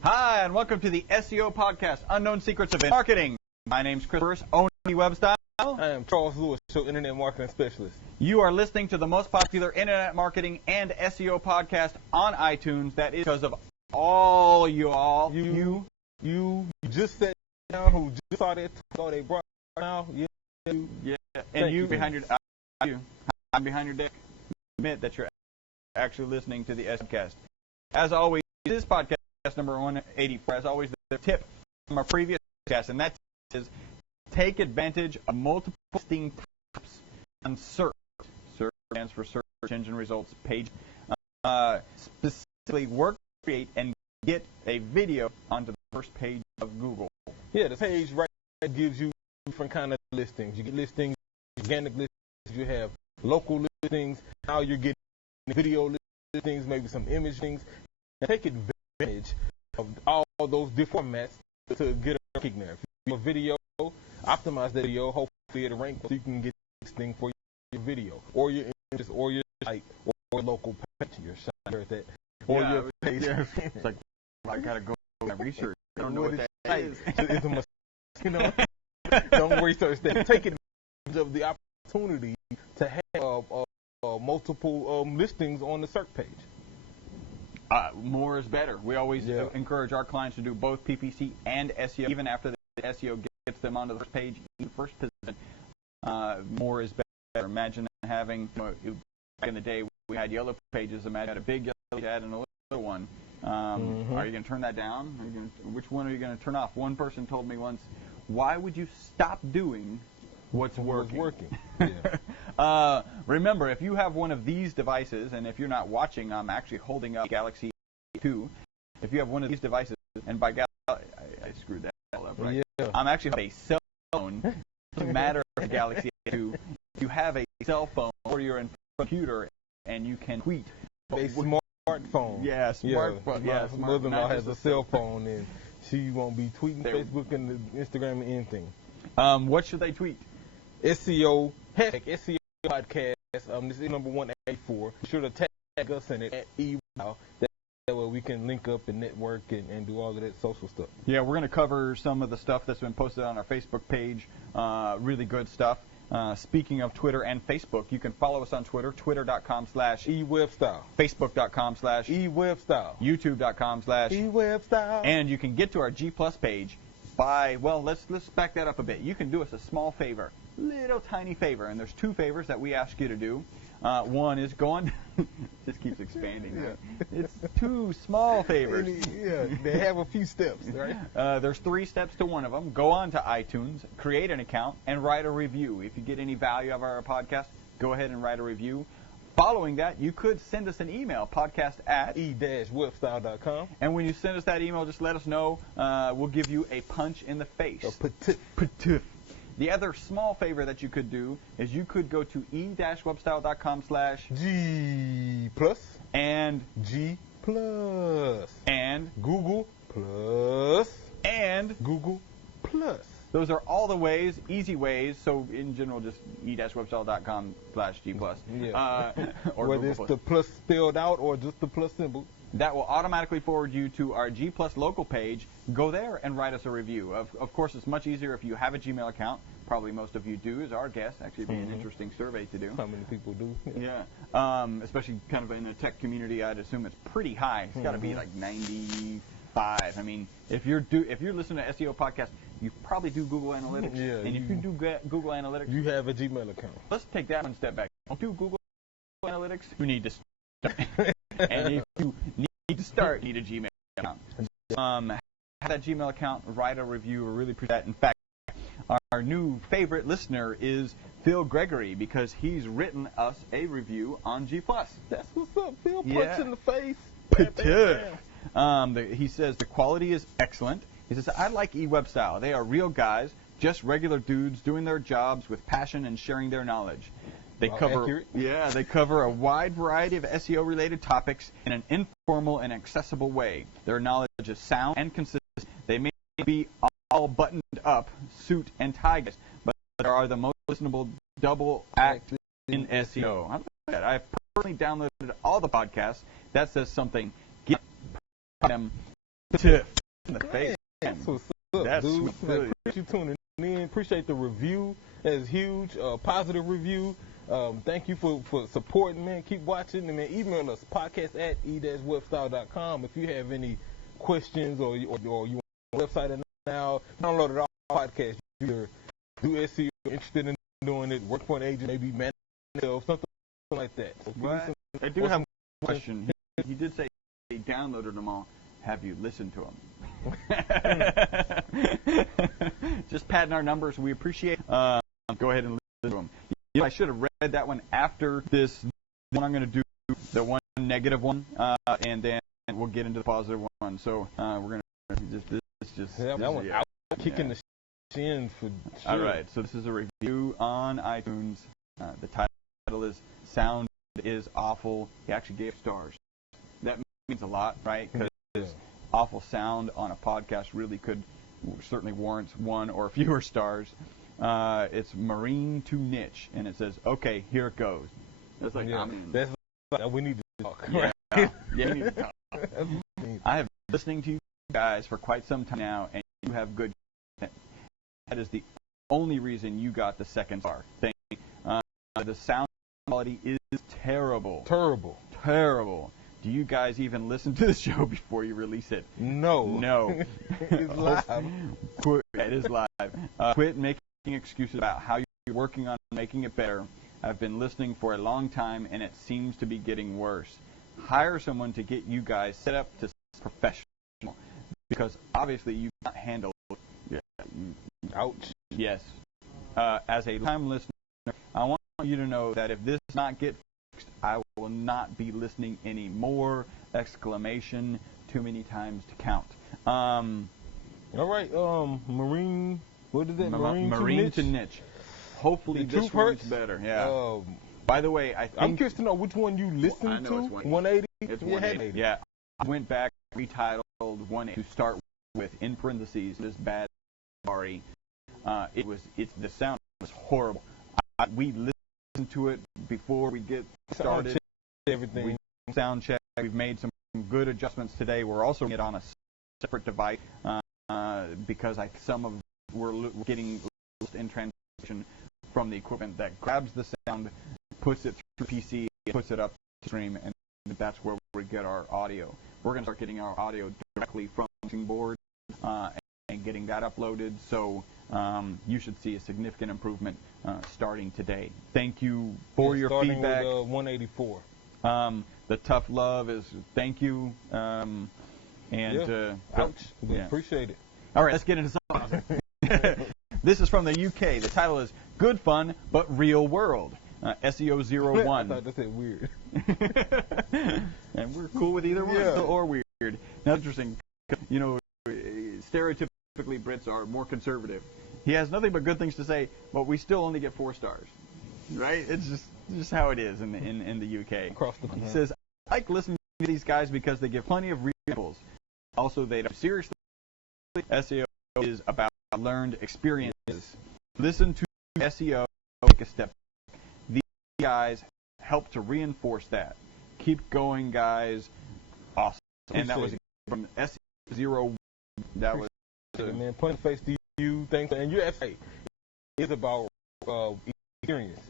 Hi, and welcome to the SEO podcast, Unknown Secrets of Marketing. My name's Chris, owner of E-Webstyle. I am Charles Lewis, Internet Marketing Specialist. You are listening to the most popular internet marketing and SEO podcast on iTunes. That is because of all y'all. You just sat down who just saw that they brought now. Yeah. And you behind your I'm behind your deck. Admit that you're actually listening to the SEO. As always, this podcast number 184. As always, the tip from our previous podcast, and that is take advantage of multiple listing types on search. Search stands for search engine results page. Specifically, create and get a video onto the first page of Google. Yeah, the page right gives you different kind of listings. You get listings, organic listings. You have local listings. Now you're getting video listings, maybe some image things. Take advantage of all those different formats to get a ranking there. If you have a video, optimize that video. Hopefully it'll rank so you can get this thing for your video or your images or your site or local page. Your site that or your page. Yeah. It's like I gotta go research. I don't know what that is. It's a mistake. Don't research that. Take advantage of the opportunity to have multiple listings on the search page. More is better. We always encourage our clients to do both PPC and SEO, even after the SEO gets them onto the first page, in the first position. More is better. Imagine having, back in the day, we had yellow pages. Imagine had a big yellow page ad and a little one. Are you going to turn that down? Which one are you going to turn off? One person told me once, why would you stop doing what's working? Yeah. Remember, if you have one of these devices, and if you're not watching, I'm actually holding up Galaxy 2. If you have one of these devices, and by Galaxy, I screwed that all up, right? Yeah. I'm actually on a cell phone. It doesn't matter if it's Galaxy 2. You have a cell phone or you're in a computer, and you can tweet. A smartphone. Yeah, smartphone. My mother-in-law has a cell phone, and she won't be tweeting Facebook and Instagram and anything. What should they tweet? SEO, SEO podcast. This is number 184. Be sure to tag us in it at E-Webstyle. That way we can link up and network and do all of that social stuff. Yeah, we're going to cover some of the stuff that's been posted on our Facebook page. Really good stuff. Speaking of Twitter and Facebook, you can follow us on Twitter, twitter.com/E-Webstyle, facebook.com/E-Webstyle, youtube.com/E-Webstyle, and you can get to our G Plus page by, well, let's back that up a bit. You can do us a small favor, little tiny favor, and there's two favors that we ask you to do. One is go on, just keeps expanding. Right? It's two small favors. Yeah, they have a few steps, right? There's 3 steps to one of them. Go on to iTunes, create an account, and write a review. If you get any value of our podcast, go ahead and write a review. Following that, you could send us an email, podcast@e-webstyle.com. And when you send us that email, just let us know. We'll give you a punch in the face. A patif. The other small favor that you could do is you could go to e-webstyle.com/G plus and G plus and Google plus and Google plus. Those are all the ways, easy ways. So in general, just e-webstyle.com/G plus. Yeah. Or whether it's the plus spelled out or just the plus symbol. That will automatically forward you to our G Plus local page. Go there and write us a review. Of course, it's much easier if you have a Gmail account. Probably most of you do, as our guest. Actually, be an interesting survey to do. How many people do? Yeah. Especially kind of in the tech community, I'd assume it's pretty high. It's got to be like 95. I mean, if you're listening to SEO podcast, you probably do Google Analytics. Yeah. And if you do Google Analytics, you have a Gmail account. Let's take that one step back. Don't do Google Analytics. You need to start. And if you need to start, need a Gmail account. Have that Gmail account, write a review. We really appreciate that. In fact, our new favorite listener is Phil Gregory because he's written us a review on G+. That's what's up, Phil. Punch in the face. He says the quality is excellent. He says, I like E-Webstyle. They are real guys, just regular dudes doing their jobs with passion and sharing their knowledge. They cover a wide variety of SEO-related topics in an informal and accessible way. Their knowledge is sound and consistent. They may be all buttoned up, suit and tie guys, but they are the most listenable double act in SEO. How about that? I've personally downloaded all the podcasts. That says something. Get them Tiff in the face. That's what's up, That's dude. sweet. Man, appreciate you tuning in. Appreciate the review. That's huge. Positive review. Thank you for supporting, man. Keep watching, and man, email us podcast@e-webstyle.com if you have any questions or you want a website now. Download it all podcast. You're do SEO, interested in doing it, work for an agent, maybe manage yourself, something like that. So I do have a question. He did say he downloaded them all. Have you listened to them? Just patting our numbers. We appreciate. Go ahead and listen to them. You know, I should have read that one after this one. I'm going to do the one negative one, and then we'll get into the positive one. So we're going to that one out kicking the shin for sure. All right. So this is a review on iTunes. The title is "Sound is Awful." He actually gave stars. That means a lot, right? Because awful sound on a podcast certainly warrants one or fewer stars. It's marine to niche, and it says, "Okay, here it goes." That's like, that's like, we need to talk. Yeah, we need to talk. I have been listening to you guys for quite some time now, and you have good content. That is the only reason you got the second star. Thank you. The sound quality is terrible. Terrible. Do you guys even listen to the show before you release it? No. It's live. It is live. Quit making excuses about how you're working on making it better. I've been listening for a long time, and it seems to be getting worse. Hire someone to get you guys set up to professional, because obviously you can't handle it. Yeah. Ouch. Yes. As a time listener, I want you to know that if this does not get fixed, I will not be listening anymore! Exclamation. Too many times to count. All right. Marine. What is that? Marine to niche. Hopefully this one's better. Yeah. By the way, I'm curious to know which one you listened to. 180. It's 180. Yeah. I went back, retitled 180 to start with, in parentheses, this bad sorry. The sound was horrible. We listened to it before we get started. Everything. We sound check. We've made some good adjustments today. We're also getting it on a separate device because we're getting lost in translation from the equipment that grabs the sound, puts it through PC, puts it up to stream, and that's where we get our audio. We're going to start getting our audio directly from the board and getting that uploaded. So you should see a significant improvement starting today. Thank you for your feedback. Starting with 184. The tough love is thank you. Ouch. Yeah. Appreciate it. All right, let's get into something. This is from the UK. The title is Good Fun But Real World. SEO 01. I thought that said weird. And we're cool with either one, or weird. Now, interesting. You know, stereotypically Brits are more conservative. He has nothing but good things to say, but we still only get 4 stars. Right? It's just how it is in the UK. Across the He says, I like listening to these guys because they give plenty of examples. Also, they don't seriously. SEO is about learned experiences. Listen to SEO, take a step back. These guys help to reinforce that. Keep going, guys. Awesome. And that was from SEO. That was. Man, point face to you. Thanks. And you're right. It's about experience.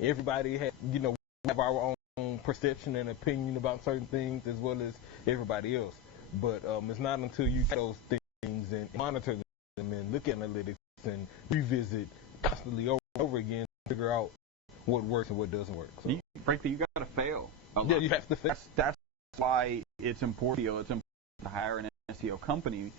Everybody has, we have our own perception and opinion about certain things as well as everybody else. But it's not until you get those things and monitor them and look at analytics and revisit constantly over again to figure out what works and what doesn't work. So. Frankly, you got to fail. Yeah, you have to fail. That's why it's important to hire an SEO company.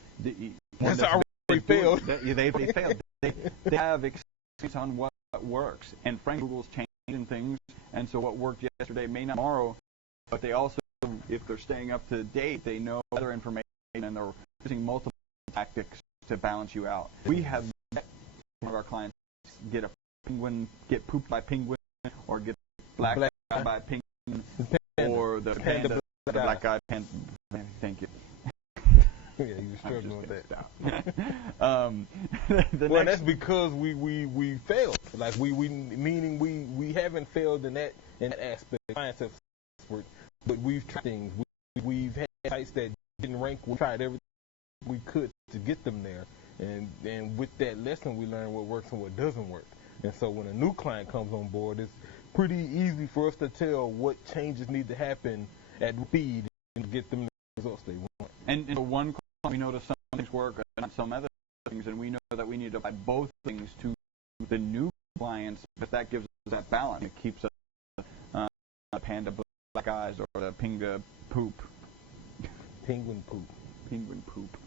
That's already failed. They failed. They have experience on what works. And frankly, Google's changing things. And so what worked yesterday may not tomorrow. But they also, if they're staying up to date, they know other information and they're using multiple tactics to balance you out. We have met one of our clients get pooped by penguin, or get black by penguin, or the panda, the black guy panda. Thank you. Yeah, you were struggling with that. Well, that's because we failed. Like meaning we haven't failed in that aspect. Clients have, but we've tried things. We've had sites that getting ranked. We tried everything we could to get them there. And with that lesson, we learned what works and what doesn't work. And so when a new client comes on board, it's pretty easy for us to tell what changes need to happen at speed and get them the results they want. And for one client, we notice some things work and some other things, and we know that we need to apply both things to the new clients, but that gives us that balance. It keeps us panda black eyes or the pinga poop. Penguin poop. Penguin poop.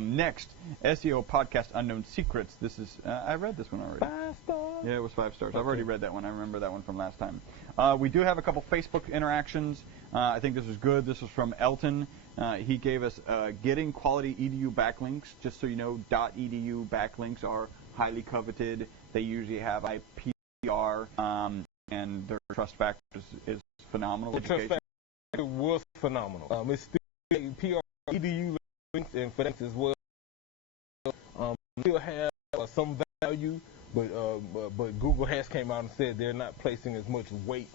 Next, SEO podcast Unknown Secrets. This is, I read this one already. 5 stars? Yeah, it was 5 stars. Okay. I've already read that one. I remember that one from last time. We do have a couple Facebook interactions. I think this was good. This was from Elton. He gave us getting quality edu backlinks. Just so you know, .edu backlinks are highly coveted. They usually have IPR, and their trust factor is phenomenal. The trust factor was phenomenal. It's still PR edu links and FedEx as well. Still have some value, but Google has came out and said they're not placing as much weight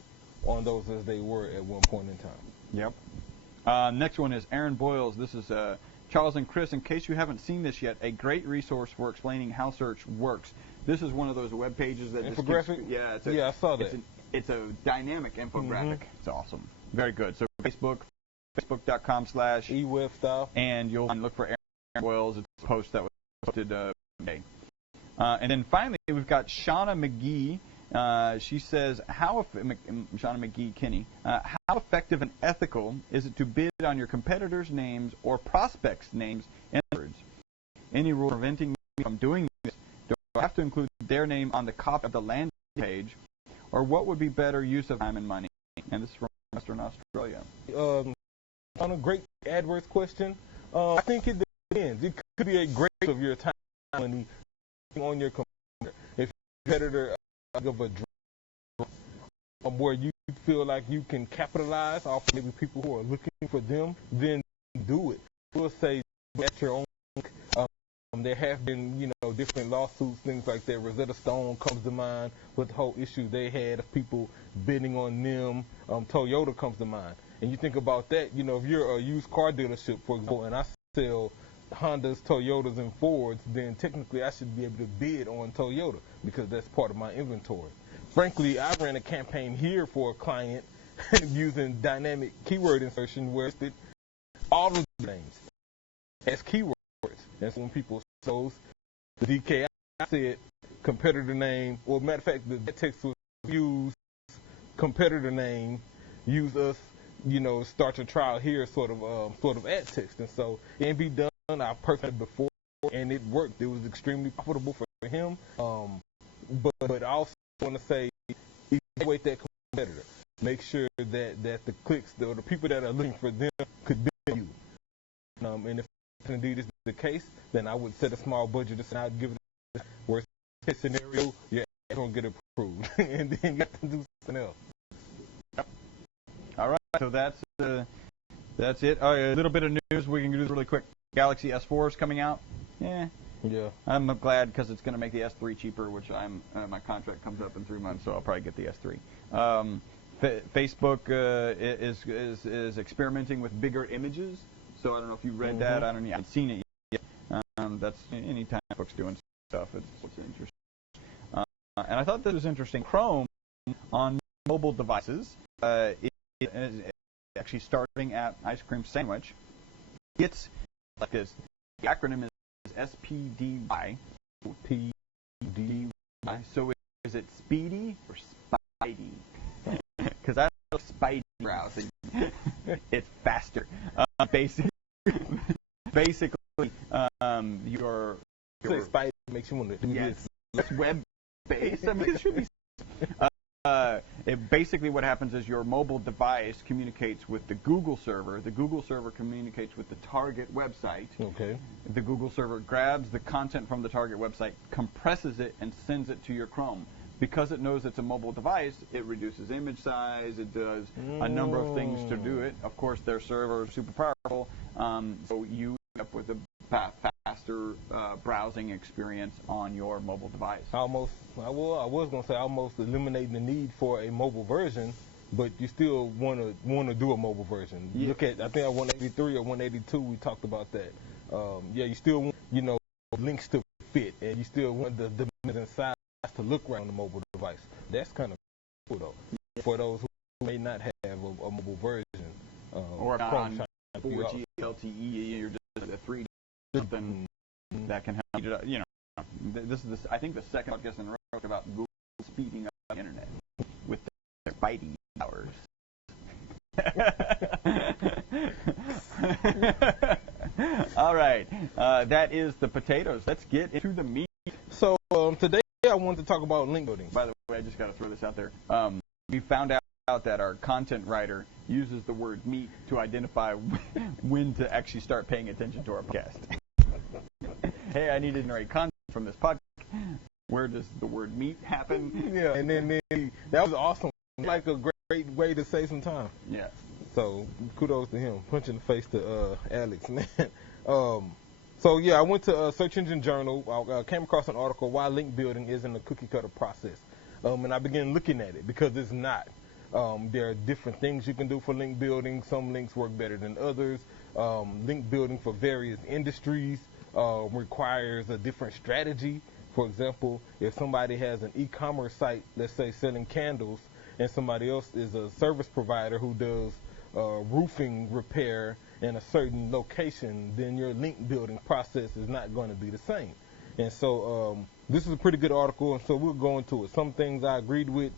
on those as they were at one point in time. Yep. Next one is Aaron Boyles. This is Charles and Chris. In case you haven't seen this yet, a great resource for explaining how search works. This is one of those web pages that infographic. Yeah, I saw that. It's a dynamic infographic. It's awesome. Very good. So Facebook.com/E-Webstyle, and you'll look for Aaron Boyles. It's a post that was posted today. And then finally, we've got Shauna McGee. She says, Shauna McGee Kinney, how effective and ethical is it to bid on your competitors' names or prospects' names and words? Any rule preventing me from doing this? Do I have to include their name on the copy of the landing page? Or what would be better use of time and money? And this is from Western Australia. On a great AdWords question, I think it depends. It could be a great use of your time and money on your competitor. If your competitor of a drug where you feel like you can capitalize off maybe people who are looking for them, then do it. We'll say at your own. There have been, different lawsuits, things like that. Rosetta Stone comes to mind with the whole issue they had of people bidding on them. Toyota comes to mind. And you think about that, if you're a used car dealership, for example, and I sell Hondas, Toyotas, and Fords, then technically I should be able to bid on Toyota because that's part of my inventory. Frankly, I ran a campaign here for a client using dynamic keyword insertion where it's all of the names as keywords. That's when people chose the DK. I said competitor name, or matter of fact, the text was use competitor name, use us, start your trial here, sort of ad text. And so it can be done. I perfected before, and it worked. It was extremely profitable for him. But I also want to say, evaluate that competitor. Make sure that the clicks, or the people that are looking for them, could be you. And if indeed is the case, then I would set a small budget and I'd give it a worst case scenario, you're going to get approved. And then you have to do something else. Yep. All right, so that's it. A little bit of news we can do this really quick. Galaxy S4 is coming out. Yeah. I'm glad because it's going to make the S3 cheaper, which my contract comes up in 3 months, so I'll probably get the S3. Facebook is experimenting with bigger images. So I don't know if you read that. I haven't seen it yet. That's anytime Facebook's doing stuff, it's interesting. And I thought this was interesting. Chrome on mobile devices is actually starting at ice cream sandwich. It's like this. The acronym is SPDY. PDY. So is it speedy or spidey? Because I love spidey browsing. It's faster. Basically, your spider makes you want to do this. It's web-based. I mean, it should be. Basically, what happens is your mobile device communicates with the Google server. The Google server communicates with the target website. Okay. The Google server grabs the content from the target website, compresses it, and sends it to your Chrome. Because it knows it's a mobile device, it reduces image size, it does a number of things to do it. Of course, their server is super powerful, so you end up with a faster browsing experience on your mobile device. I was going to say almost eliminating the need for a mobile version but you still want to do a mobile version. Yeah. Look at, I think at 183 or 182 we talked about that. You still want, links to fit, and you still want the dimensions and size to look right on the mobile device. That's kind of cool though, for those who may not have a mobile version. Or on 4G LTE, you're just a 3D something that can help you. This is I think the second podcast in a row about Google speeding up the internet with their biting hours. All right, that is the potatoes. Let's get into the meat. So today I wanted to talk about link building. By the way, I just got to throw this out there. We found out that our content writer uses the word meat to identify when to actually start paying attention to our podcast. Hey, I need to generate content from this podcast. Where does the word meat happen? Yeah, and then that was awesome. Like a great way to save some time. Yeah. So kudos to him. Punch in the face to Alex, man. So yeah, I went to Search Engine Journal. I came across an article, Why Link Building Isn't a Cookie Cutter Process. And I began looking at it because it's not. There are different things you can do for link building. Some links work better than others. Link building for various industries requires a different strategy. For example, if somebody has an e-commerce site, let's say selling candles, and somebody else is a service provider who does roofing repair in a certain location, then your link building process is not going to be the same. And so this is a pretty good article, and so we'll go into it. Some things I agreed with,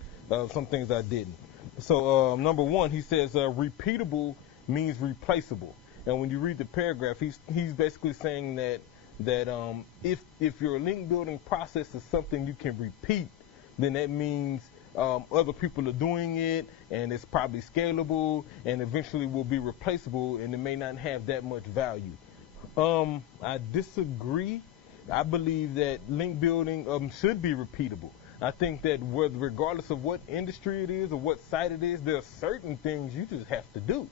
some things I didn't. So number one, he says repeatable means replaceable. And when you read the paragraph, he's basically saying that if your link building process is something you can repeat, then that means other people are doing it, and it's probably scalable, and eventually will be replaceable, and it may not have that much value. I disagree. I believe that link building should be repeatable. I think that regardless of what industry it is or what site it is, there are certain things you just have to do,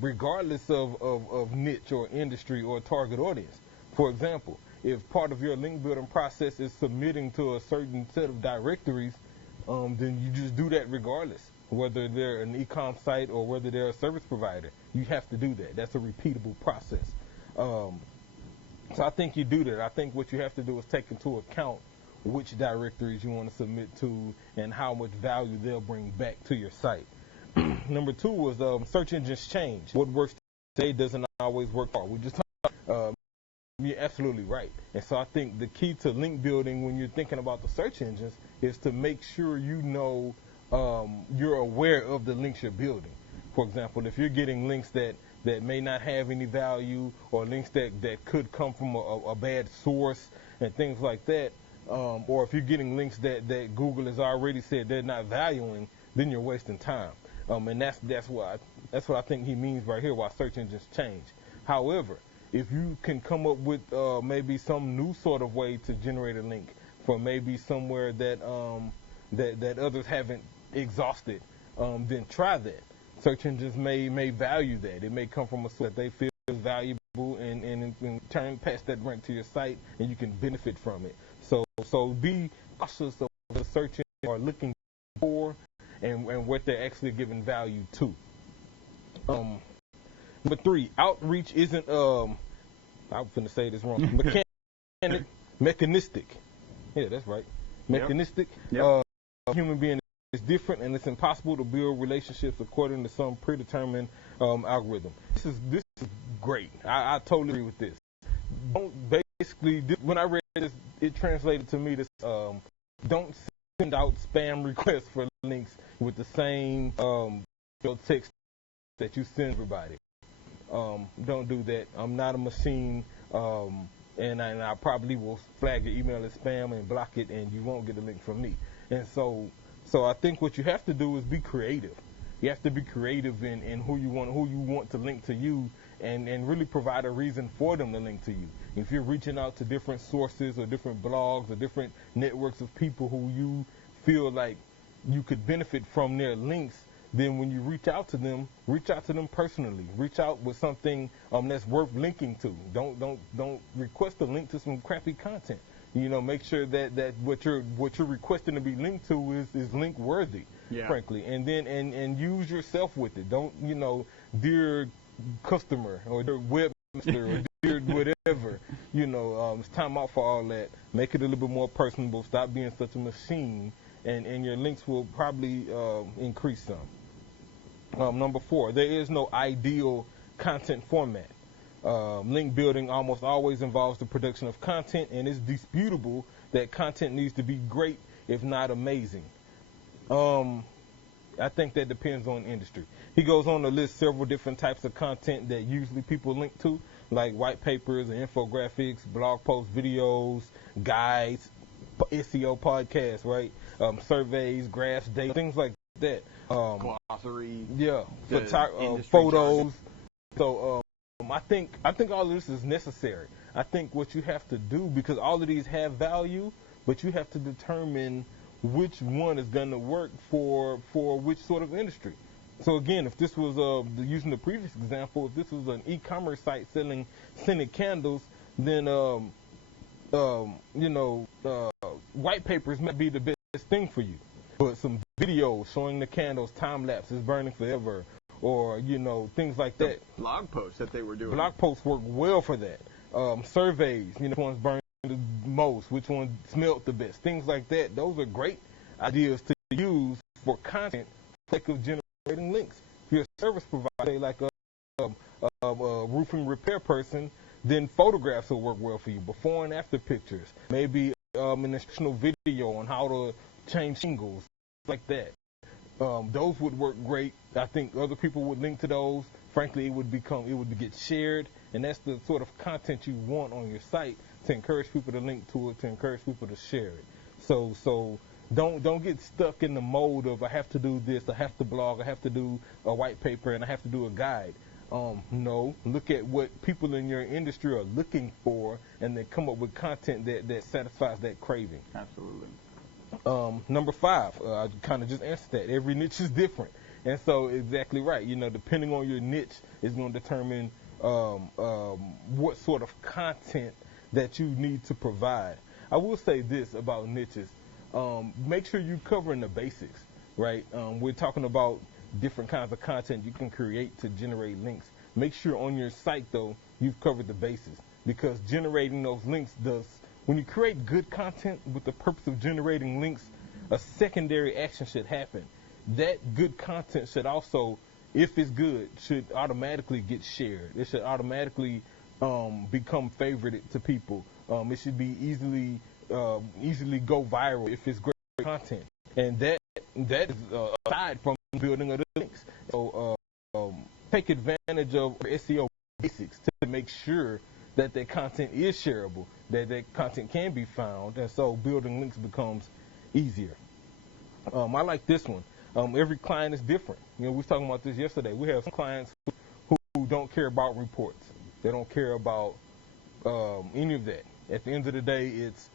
regardless of niche or industry or target audience. For example, if part of your link building process is submitting to a certain set of directories, then you just do that regardless, whether they're an e-com site or whether they're a service provider. You have to do that. That's a repeatable process. So I think you do that. I think what you have to do is take into account which directories you want to submit to and how much value they'll bring back to your site. Number two was search engines change. What works today doesn't always work hard. We just talked you're absolutely right. And so I think the key to link building when you're thinking about the search engines is to make sure you know you're aware of the links you're building. For example, if you're getting links that may not have any value, or links that could come from a bad source and things like that, or if you're getting links that Google has already said they're not valuing, then you're wasting time. And that's what I think he means right here, why search engines change. However, if you can come up with maybe some new sort of way to generate a link for maybe somewhere that others haven't exhausted, then try that. Search engines may value that. It may come from a source that they feel is valuable, and in turn pass that rank to your site, and you can benefit from it. So be cautious of the search engines are looking for and what they're actually giving value to. Number three, outreach isn't I'm finna say this wrong. Mechanistic. Yeah, that's right. Mechanistic. Yep. Human being is different, and it's impossible to build relationships according to some predetermined algorithm. This is great. I totally agree with this. When I read this, it translated to me this: don't send out spam requests for links with the same text that you send everybody. Don't do that. I'm not a machine, and I probably will flag your email as spam and block it, and you won't get a link from me. And so I think what you have to do is be creative. You have to be creative in who you want to link to you, and really provide a reason for them to link to you. If you're reaching out to different sources or different blogs or different networks of people who you feel like you could benefit from their links, then when you reach out to them personally. Reach out with something that's worth linking to. Don't request a link to some crappy content. Make sure that what you're requesting to be linked to is link worthy. frankly. And then and use yourself with it. Don't, dear customer or dear webmaster or dear whatever, it's time out for all that. Make it a little bit more personable. Stop being such a machine, and your links will probably increase some. Number 4, there is no ideal content format. Link building almost always involves the production of content, and it's disputable that content needs to be great, if not amazing. I think that depends on industry. He goes on to list several different types of content that usually people link to, like white papers and infographics, blog posts, videos, guides, SEO podcasts, right? Surveys, graphs, data, things like that. Glossary. Yeah, photos. So I think all of this is necessary. I think what you have to do, because all of these have value, but you have to determine which one is going to work for which sort of industry. So again, if this was using the previous example, if this was an e-commerce site selling scented candles, then white papers might be the best thing for you. But some videos showing the candles, time lapse is burning forever, or things like that. Blog posts that they were doing. Blog posts work well for that. Surveys, which one's burning the most, which one smelled the best, things like that. Those are great ideas to use for content for the sake of generating links. If you're a service provider, like a roofing repair person, then photographs will work well for you. Before and after pictures, maybe an instructional video on how to change shingles, like that. Those would work great. I think other people would link to those. Frankly, it would get shared, and that's the sort of content you want on your site, to encourage people to link to it, to encourage people to share it. So don't get stuck in the mode of I have to do this, I have to blog, I have to do a white paper, and I have to do a guide. No, look at what people in your industry are looking for, and then come up with content that satisfies that craving. Absolutely. Number 5, I kind of just answered that. Every niche is different. And so exactly right. Depending on your niche is going to determine what sort of content that you need to provide. I will say this about niches. Make sure you're covering the basics, right? We're talking about different kinds of content you can create to generate links. Make sure on your site, though, you've covered the bases, because generating those links when you create good content with the purpose of generating links, a secondary action should happen. That good content should also, if it's good, should automatically get shared. It should automatically become favorited to people. It should be easily go viral if it's great content. And that is aside from building other links. So take advantage of SEO basics to make sure that content is shareable, that content can be found, and so building links becomes easier. I like this one. Every client is different. We were talking about this yesterday. We have some clients who don't care about reports. They don't care about any of that. At the end of the day, it's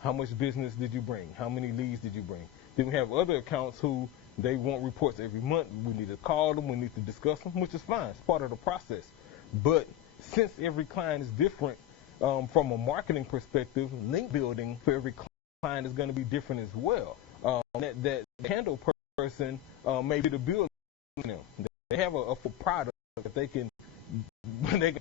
how much business did you bring? How many leads did you bring? Then we have other accounts who they want reports every month. We need to call them. We need to discuss them, which is fine. It's part of the process. But since every client is different, from a marketing perspective, link building for every client is going to be different as well. That handle person may be the build them. They have a product that they can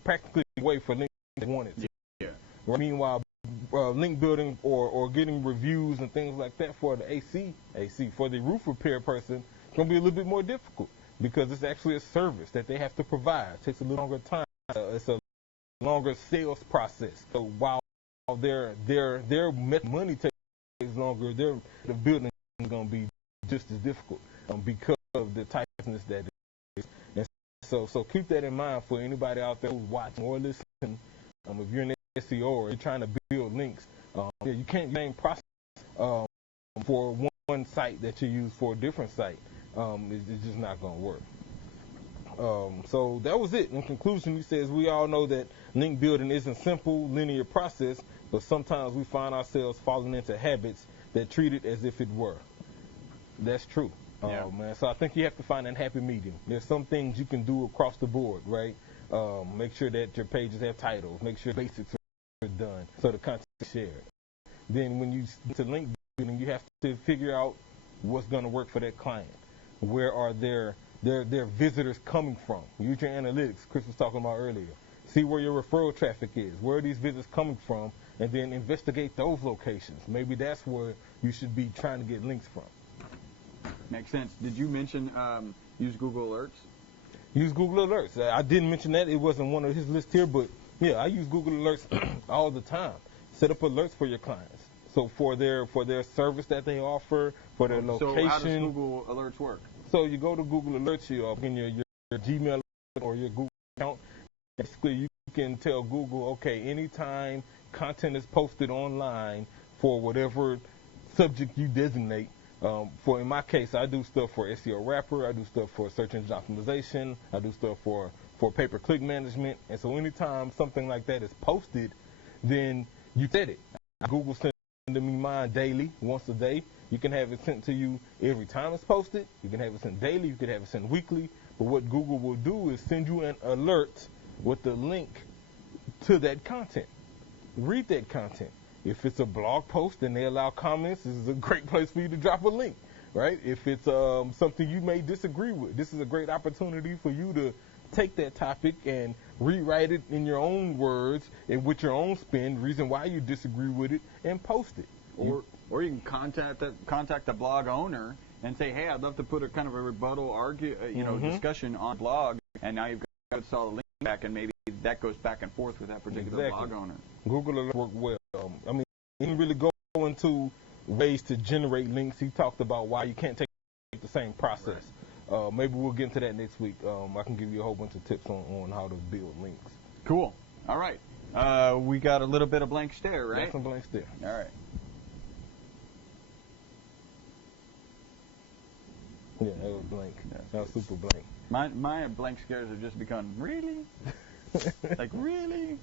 practically wait for links they want it to. Yeah. Meanwhile, link building or getting reviews and things like that for the AC for the roof repair person is going to be a little bit more difficult, because it's actually a service that they have to provide. It takes a little longer time. It's a longer sales process. So while their money takes longer, the building is going to be just as difficult because of the tightness that it is. And so keep that in mind for anybody out there who's watching or listening. If you're an SEO or you're trying to build links, you can't use the same process for one site that you use for a different site. It's just not going to work. So that was it. In conclusion, he says, we all know that link building isn't a simple, linear process, but sometimes we find ourselves falling into habits that treat it as if it were. That's true. Man. So I think you have to find that happy medium. There's some things you can do across the board, right? Make sure that your pages have titles. Make sure basics are done so the content is shared. Then when you to link building, you have to figure out what's going to work for that client. Where are their visitors coming from? Use your analytics, Chris was talking about earlier. See where your referral traffic is. Where are these visitors coming from? And then investigate those locations. Maybe that's where you should be trying to get links from. Makes sense. Did you mention use Google Alerts? Use Google Alerts. I didn't mention that. It wasn't one of his lists here, but yeah, I use Google Alerts all the time. Set up alerts for your clients. So for their service that they offer, for their location. So how does Google Alerts work? So you go to Google Alerts, you open your Gmail or your Google account. Basically, you can tell Google, okay, anytime content is posted online for whatever subject you designate. For in my case, I do stuff for SEO Wrapper, I do stuff for search engine optimization, I do stuff for pay-per-click management, and so anytime something like that is posted, then you set it. Google sends me mine daily, once a day. You can have it sent to you every time it's posted. You can have it sent daily. You can have it sent weekly. But what Google will do is send you an alert with the link to that content. Read that content. If it's a blog post and they allow comments, this is a great place for you to drop a link, right? If it's something you may disagree with, this is a great opportunity for you to take that topic and rewrite it in your own words and with your own spin, reason why you disagree with it, and post it. Or you can contact the blog owner and say, hey, I'd love to put a kind of a rebuttal discussion on blog, and now you've got to install the link back, and maybe that goes back and forth with that particular blog owner. Google Alerts work well. I mean, he didn't really go into ways to generate links. He talked about why you can't take the same process. Right. Maybe we'll get into that next week. I can give you a whole bunch of tips on how to build links. Cool. All right. We got a little bit of blank stare, right? Got some blank stare. All right. Yeah, that was blank. That was super blank. My blank stares have just become, really? Like, really?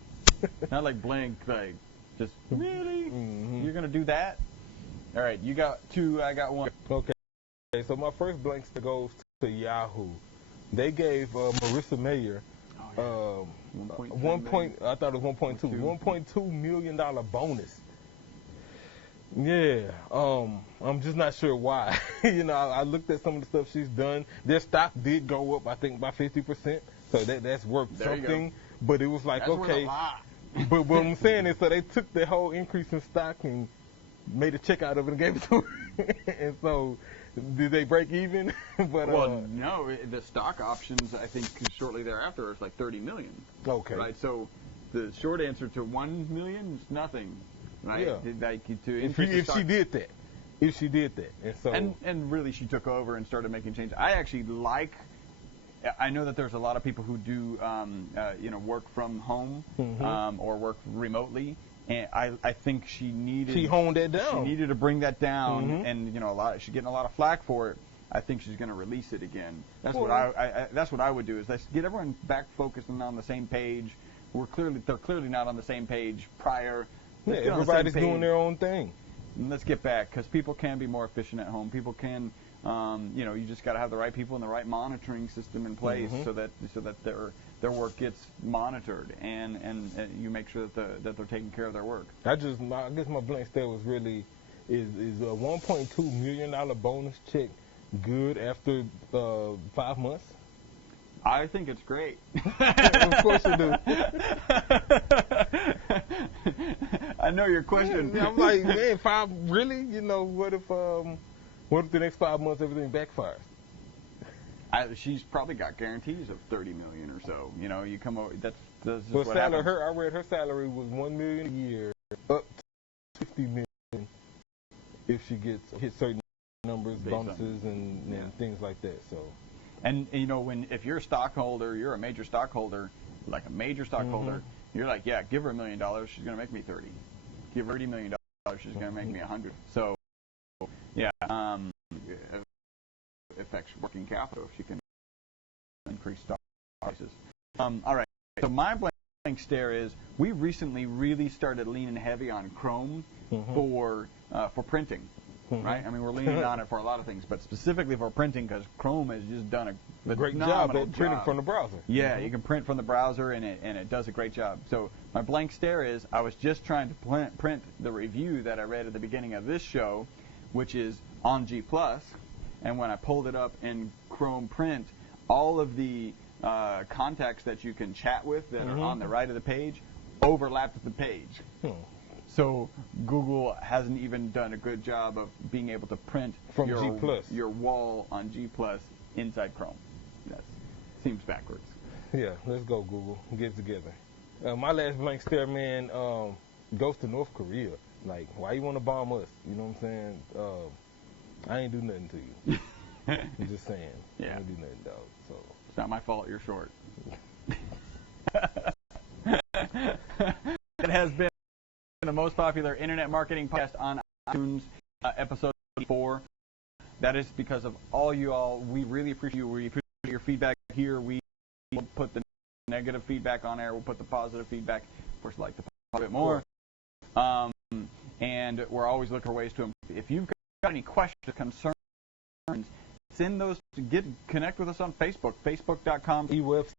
Not like blank, like, just, really? Mm-hmm. You're going to do that? All right, you got two, I got one. Okay, so my first blank stare goes to Yahoo. They gave Marissa Mayer I thought it was 1.2. $1.2 million bonus. Yeah, I'm just not sure why. I looked at some of the stuff she's done. Their stock did go up, I think, by 50%. So that's worth something. But it was like, that's okay. Worth a lot. But what I'm saying is, so they took the whole increase in stock and made a check out of it and gave it to her. And so, did they break even? But no, the stock options, I think, shortly thereafter is like $30 million. Okay. Right. So the short answer to $1 million is nothing. Right? Yeah. If she did that. And so and really she took over and started making changes. I know that there's a lot of people who do work from home or work remotely, and I think she honed that down. She needed to bring that down, and she's getting a lot of flack for it. I think she's going to release it again. That's what I would do, is let's get everyone back focused and on the same page. They're clearly not on the same page prior. Yeah, everybody's doing their own thing. And let's get back, because people can be more efficient at home. People can, you just got to have the right people and the right monitoring system in place so that their work gets monitored and you make sure that they're taking care of their work. I guess my blank stare was really is a $1.2 million bonus check good after 5 months? I think it's great. Of course you do. I know your question. Yeah, I'm like, man, really? What if the next 5 months everything backfires? She's probably got guarantees of $30 million or so. You come over. That's just what happens. I read her salary was $1 million a year, up to $50 million if she hit certain numbers, bonuses, and things like that. So. And if you're a stockholder, you're a major stockholder, you're like, yeah, give her $1 million, she's gonna make me 30. Give her $30 million, she's gonna make me 100. So, yeah, it affects working capital if she can increase stock prices. All right. So my blank stare is we recently really started leaning heavy on Chrome for printing. Right? I mean, we're leaning on it for a lot of things, but specifically for printing, because Chrome has just done a great job at printing from the browser. Yeah, you can print from the browser, and it does a great job. So my blank stare is I was just trying to print the review that I read at the beginning of this show, which is on G+. And when I pulled it up in Chrome print, all of the contacts that you can chat with that are on the right of the page overlapped the page. So Google hasn't even done a good job of being able to print from your wall on G+ inside Chrome. That seems backwards. Yeah, let's go, Google. Get it together. My last blank stare, man, goes to North Korea. Like, why you want to bomb us? You know what I'm saying? I ain't do nothing to you. I'm just saying. Yeah. I ain't do nothing, dog. So it's not my fault you're short. It has been the most popular internet marketing podcast on iTunes, episode 4. That is because of all you all. We really appreciate you. We appreciate your feedback here. We will put the negative feedback on air. We'll put the positive feedback. Of course, like the positive more. And we're always looking for ways to improve. If you've got any questions or concerns, send those. Connect with us on Facebook, facebook.com E-Webstyle,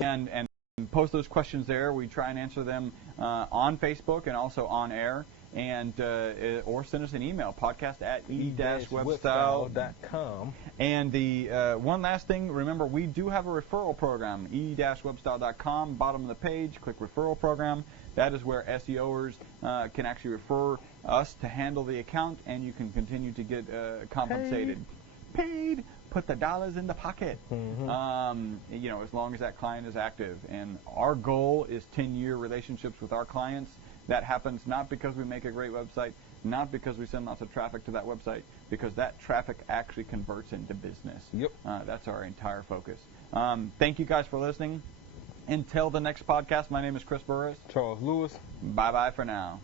and post those questions there. We try and answer them on Facebook and also on air. And or send us an email, podcast@e-webstyle.com. And the one last thing, remember, we do have a referral program, e-webstyle.com, bottom of the page, click referral program. That is where SEOers can actually refer us to handle the account, and you can continue to get compensated. Paid. Put the dollars in the pocket. As long as that client is active. And our goal is 10-year relationships with our clients. That happens not because we make a great website, not because we send lots of traffic to that website, because that traffic actually converts into business. Yep. That's our entire focus. Thank you guys for listening. Until the next podcast, my name is Chris Burris. Charles Lewis. Bye-bye for now.